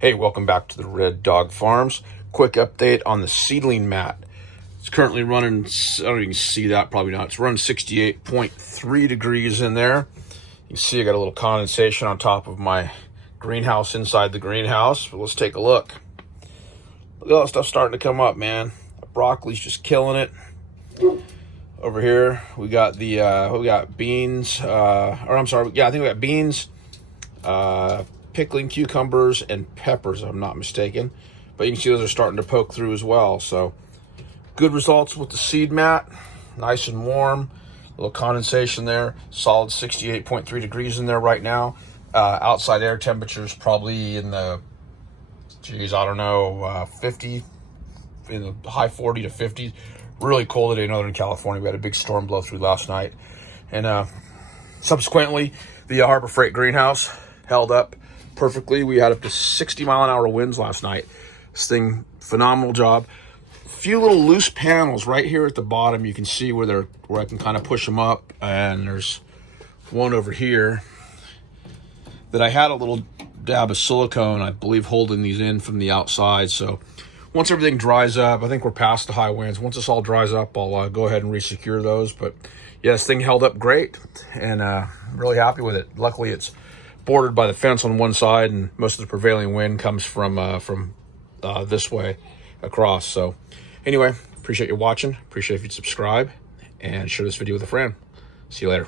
Hey, welcome back to the Red Dog Farms. Quick update on the seedling mat. It's currently running, I don't know if you can see that, probably not. It's running 68.3 degrees in there. You can see I got a little condensation on top of my greenhouse inside the greenhouse. But let's take a look. Look at all that stuff starting to come up, man. Broccoli's just killing it. Over here, we got beans, I think we got beans, pickling cucumbers and peppers, if I'm not mistaken. But you can see those are starting to poke through as well. So good results with the seed mat. Nice and warm. A little condensation there. Solid 68.3 degrees in there right now. Outside air temperatures probably in the, 50, in the high 40 to 50. Really cold today in Northern California. We had a big storm blow through last night. And subsequently, the Harbor Freight greenhouse held up perfectly. We had up to 60-mile-an-hour winds last night. This thing, phenomenal job. A few little loose panels right here at the bottom. You can see where I can kind of push them up. And there's one over here that I had a little dab of silicone, I believe, holding these in from the outside. So once everything dries up, I think we're past the high winds. Once this all dries up, I'll go ahead and resecure those. But yeah, this thing held up great, and I'm really happy with it. Luckily, it's bordered by the fence on one side, and most of the prevailing wind comes from this way across. So anyway, appreciate you watching. Appreciate if you'd subscribe and share this video with a friend. See you later.